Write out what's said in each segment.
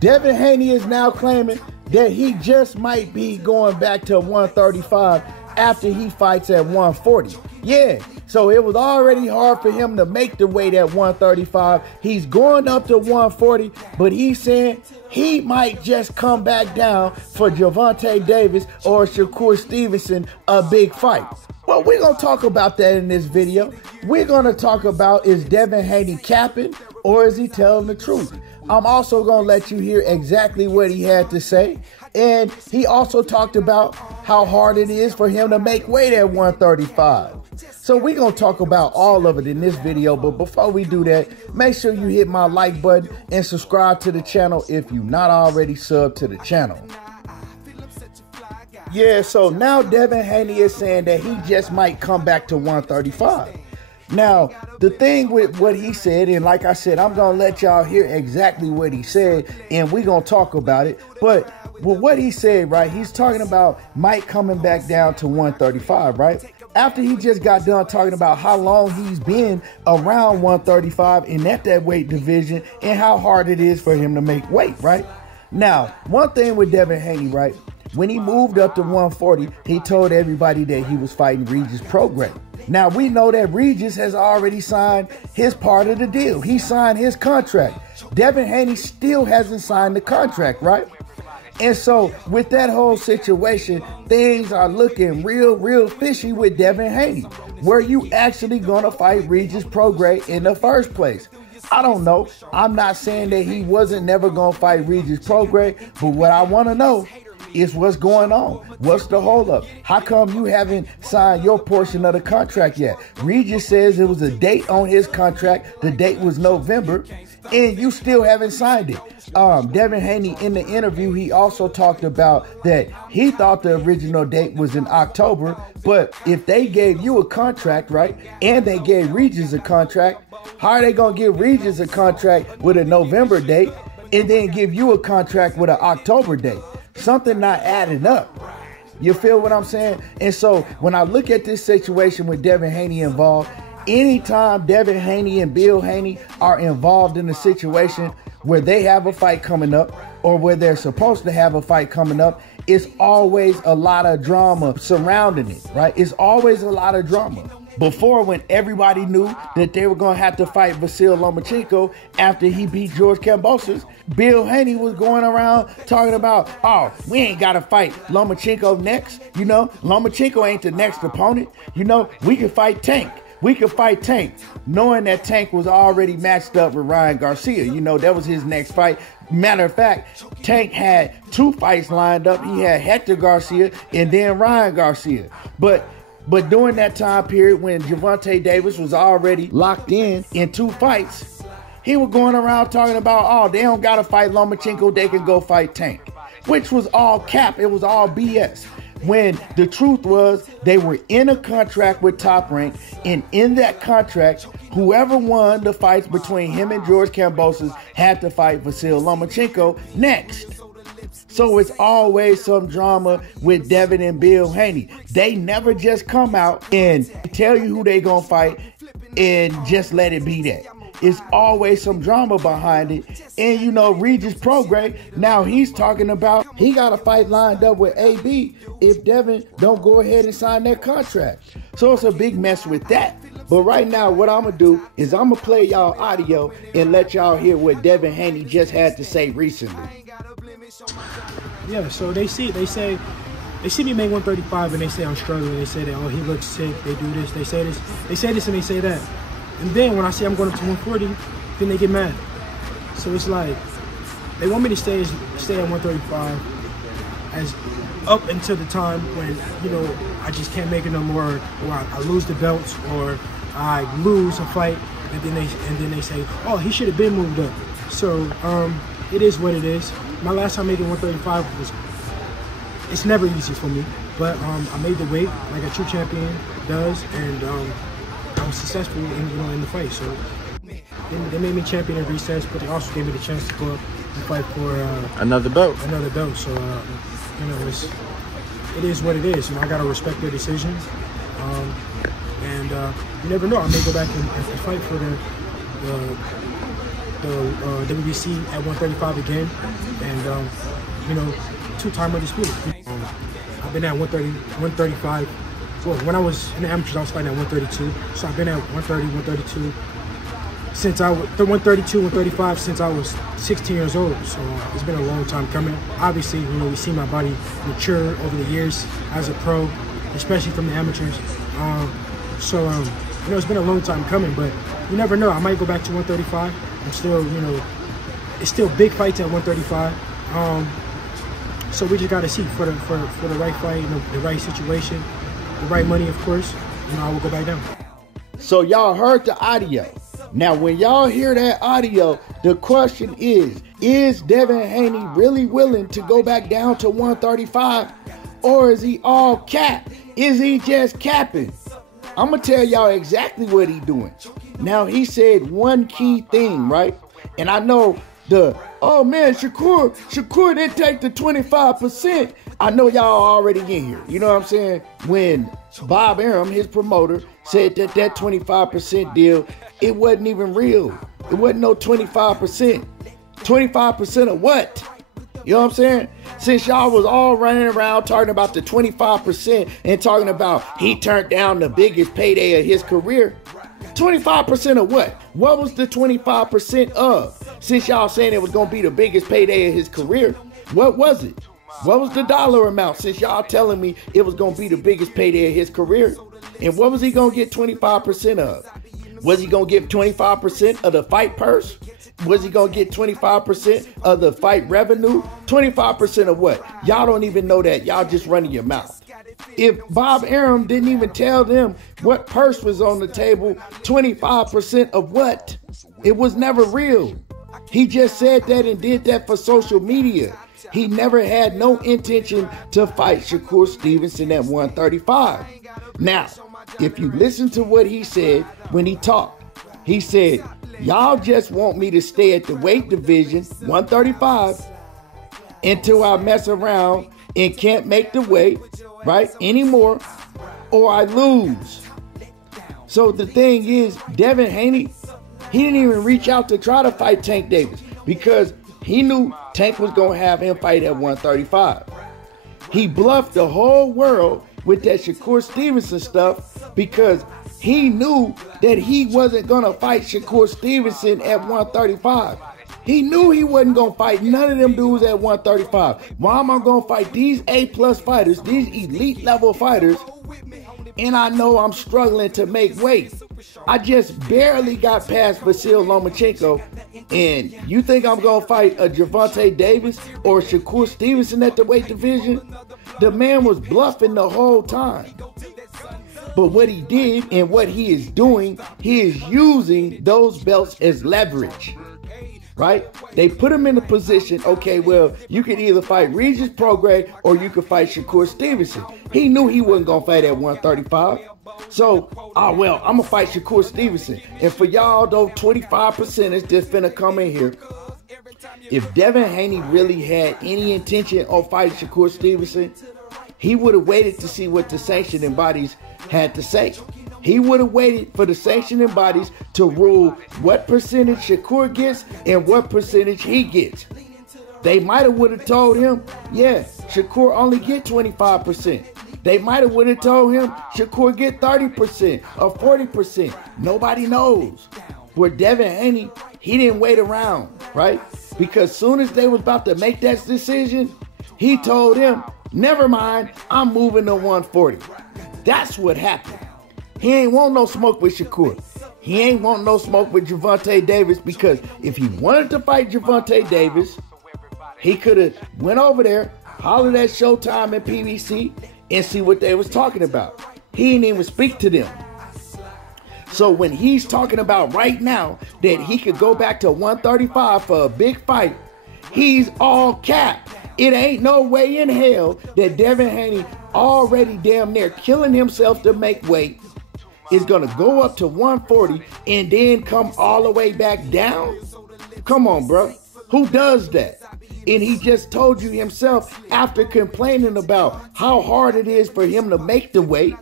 Devin Haney is now claiming that he just might be going back to 135 after he fights at 140. Yeah, so it was already hard for him to make the weight at 135. He's going up to 140, but he's saying he might just come back down for Gervonta Davis or Shakur Stevenson, a big fight. Well, we're going to talk about that in this video. We're going to talk about, is Devin Haney capping or is he telling the truth? I'm also going to let you hear exactly what he had to say. And he also talked about how hard it is for him to make weight at 135. So we're going to talk about all of it in this video. But before we do that, make sure you hit my like button and subscribe to the channel if you're not already subbed to the channel. Yeah, so now Devin Haney is saying that he just might come back to 135. Now, the thing with what he said, and like I said, I'm going to let y'all hear exactly what he said, and we're going to talk about it. But with what he said, right, he's talking about Mike coming back down to 135, right? After he just got done talking about how long he's been around 135 and at that weight division and how hard it is for him to make weight, right? Now, one thing with Devin Haney, right, when he moved up to 140, he told everybody that he was fighting Regis Prograis. Now, we know that Regis has already signed his part of the deal. He signed his contract. Devin Haney still hasn't signed the contract, right? And so, with that whole situation, things are looking real fishy with Devin Haney. Were you actually going to fight Regis Prograis in the first place? I don't know. I'm not saying that he wasn't never going to fight Regis Prograis, but what I want to know is what's going on. What's the holdup? How come you haven't signed your portion of the contract yet? Regis says it was a date on his contract. The date was November, and you still haven't signed it. Devin Haney, in the interview, he also talked about that he thought the original date was in October, but if they gave you a contract, right, and they gave Regis a contract, how are they going to give Regis a contract with a November date and then give you a contract with an October date? Something not adding up. You feel what I'm saying? And so when I look at this situation with Devin Haney involved, anytime Devin Haney and Bill Haney are involved in a situation where they have a fight coming up or where they're supposed to have a fight coming up, it's always a lot of drama surrounding it, right? It's always a lot of drama. Before, when everybody knew that they were going to have to fight Vasyl Lomachenko after he beat George Kambosos, Bill Haney was going around talking about, oh, we ain't got to fight Lomachenko next. You know, Lomachenko ain't the next opponent. You know, we can fight Tank. We could fight Tank, knowing that Tank was already matched up with Ryan Garcia. You know, that was his next fight. Matter of fact, Tank had 2 fights lined up. He had Hector Garcia and then Ryan Garcia. But during that time period when Gervonta Davis was already locked in 2 fights, he was going around talking about, oh, they don't got to fight Lomachenko, they can go fight Tank, which was all cap. It was all BS. When the truth was they were in a contract with Top Rank, and in that contract, whoever won the fights between him and George Kambosos had to fight Vasyl Lomachenko next. So it's always some drama with Devin and Bill Haney. They never just come out and tell you who they gonna fight and just let it be that. It's always some drama behind it. And you know, Regis Prograis, now he's talking about he got a fight lined up with AB if Devin don't go ahead and sign that contract. So it's a big mess with that. But right now, what I'm going to do is I'm going to play y'all audio and let y'all hear what Devin Haney just had to say recently. Yeah, so they see me make 135 and they say I'm struggling. They say that, oh, he looks sick. They do this. They say this and they say that. And then when I say I'm going up to 140, then they get mad. So it's like they want me to stay at 135 as up until the time when, you know, I just can't make it no more, or I lose the belts, or I lose a fight, and then they say, oh, he should have been moved up. So it is what it is. My last time making 135 was, it's never easy for me, but I made the weight like a true champion does, and I was successful in the fight. So they made me champion in recess, but they also gave me the chance to go up and fight for another belt. So you know, it is what it is. You know, I gotta respect their decisions, and you never know. I may go back and fight for WBC at 135 again, and you know, 2-time undisputed. I've been at 130, 135. Well, when I was in the amateurs, I was fighting at 132. So I've been at 130, 132 since I was 132, 135 since I was 16 years old. So it's been a long time coming. Obviously, you know, we see my body mature over the years as a pro, especially from the amateurs. You know, it's been a long time coming, but you never know. I might go back to 135. I'm still, you know, it's still big fights at 135. So we just got to see for the right fight, you know, the right situation, the right money, of course. You know, I will go back down. So y'all heard the audio. Now, when y'all hear that audio, the question is Devin Haney really willing to go back down to 135? Or is he all cap? Is he just capping? I'm going to tell y'all exactly what he doing. Now, he said one key thing, right? And I know oh man, Shakur didn't take the 25%. I know y'all already in here. You know what I'm saying? When Bob Arum, his promoter, said that 25% deal, it wasn't even real. It wasn't no 25%. 25% of what? You know what I'm saying? Since y'all was all running around talking about the 25% and talking about he turned down the biggest payday of his career, 25% of what? What was the 25% of? Since y'all saying it was going to be the biggest payday of his career, what was it? What was the dollar amount since y'all telling me it was going to be the biggest payday of his career? And what was he going to get 25% of? Was he going to get 25% of the fight purse? Was he going to get 25% of the fight revenue? 25% of what? Y'all don't even know that. Y'all just running your mouth. If Bob Arum didn't even tell them what purse was on the table, 25% of what? It was never real. He just said that and did that for social media. He never had no intention to fight Shakur Stevenson at 135. Now, if you listen to what he said when he talked, he said, y'all just want me to stay at the weight division, 135, until I mess around and can't make the weight, right, anymore, or I lose. So the thing is, Devin Haney, he didn't even reach out to try to fight Tank Davis because he knew Tank was going to have him fight at 135. He bluffed the whole world with that Shakur Stevenson stuff because he knew that he wasn't going to fight Shakur Stevenson at 135. He knew he wasn't going to fight none of them dudes at 135. Why am I going to fight these A-plus fighters, these elite level fighters, and I know I'm struggling to make weight? I just barely got past Vasil Lomachenko, and you think I'm going to fight a Gervonta Davis or Shakur Stevenson at the weight division? The man was bluffing the whole time. But what he did and what he is doing, he is using those belts as leverage, right? They put him in a position, okay, well, you can either fight Regis Prograis or you can fight Shakur Stevenson. He knew he wasn't going to fight at 135. So, I'm going to fight Shakur Stevenson. And for y'all, those 25%ers that's finna come in here, if Devin Haney really had any intention of fighting Shakur Stevenson, he would have waited to see what the sanctioning bodies had to say. He would have waited for the sanctioning bodies to rule what percentage Shakur gets and what percentage he gets. They might have would have told him, yeah, Shakur only get 25%. They might have would have told him Shakur get 30% or 40%. Nobody knows. But Devin Haney, he didn't wait around, right? Because soon as they was about to make that decision, he told him, never mind, I'm moving to 140. That's what happened. He ain't want no smoke with Shakur. He ain't want no smoke with Gervonta Davis because if he wanted to fight Gervonta Davis, he could have went over there, hollered at Showtime and PBC, and see what they was talking about. He didn't even speak to them. So when he's talking about right now that he could go back to 135 for a big fight, he's all cap. It ain't no way in hell that Devin Haney, already damn near killing himself to make weight, is going to go up to 140 and then come all the way back down? Come on, bro. Who does that? And he just told you himself after complaining about how hard it is for him to make the weight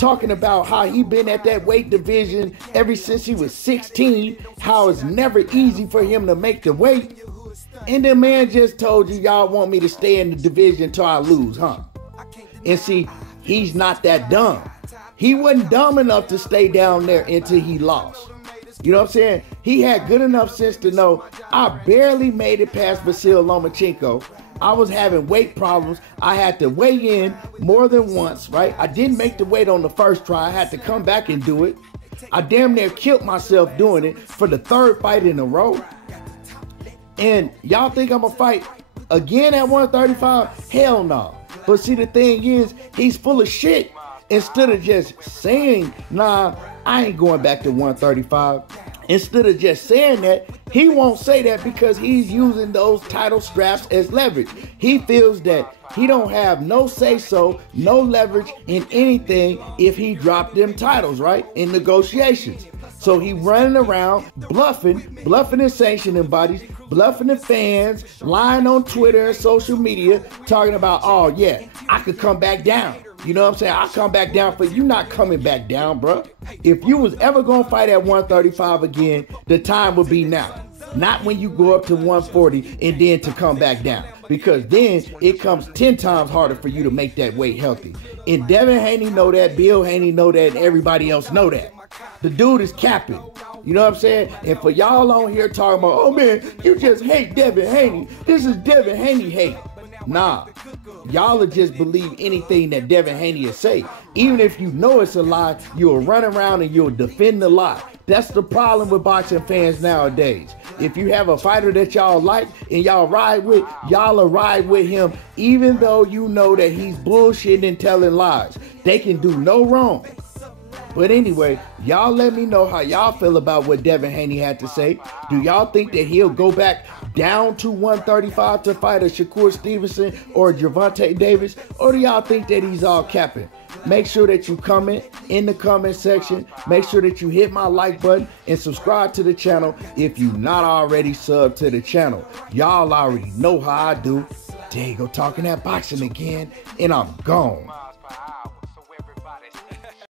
talking about how he been at that weight division ever since he was 16, how it's never easy for him to make the weight. And the man just told you, y'all want me to stay in the division till I lose, huh? And see, he's not that dumb. He wasn't dumb enough to stay down there until he lost. You know what I'm saying? He had good enough sense to know, I barely made it past Vasil Lomachenko. I was having weight problems. I had to weigh in more than once, right? I didn't make the weight on the first try. I had to come back and do it. I damn near killed myself doing it for the third fight in a row. And y'all think I'm gonna fight again at 135? Hell no. But see, the thing is, he's full of shit. Instead of just saying, nah, I ain't going back to 135. Instead of just saying that, he won't say that because he's using those title straps as leverage. He feels that he don't have no say-so, no leverage in anything if he dropped them titles, right? In negotiations. So he running around bluffing his sanctioning bodies, bluffing the fans, lying on Twitter and social media, talking about, oh yeah, I could come back down. You know what I'm saying? I'll come back down for you. Not coming back down, bro. If you was ever going to fight at 135 again, the time would be now. Not when you go up to 140 and then to come back down. Because then it comes 10 times harder for you to make that weight healthy. And Devin Haney know that, Bill Haney know that, and everybody else know that. The dude is capping. You know what I'm saying? And for y'all on here talking about, oh man, you just hate Devin Haney. This is Devin Haney hate. Nah, y'all will just believe anything that Devin Haney will say. Even if you know it's a lie, you'll run around and you'll defend the lie. That's the problem with boxing fans nowadays. If you have a fighter that y'all like and y'all ride with, y'all will ride with him even though you know that he's bullshitting and telling lies. They can do no wrong. But anyway, y'all let me know how y'all feel about what Devin Haney had to say. Do y'all think that he'll go back down to 135 to fight a Shakur Stevenson or Gervonta Davis? Or do y'all think that he's all capping? Make sure that you comment in the comment section. Make sure that you hit my like button and subscribe to the channel if you're not already subbed to the channel. Y'all already know how I do. There you go, talking that boxing again, and I'm gone.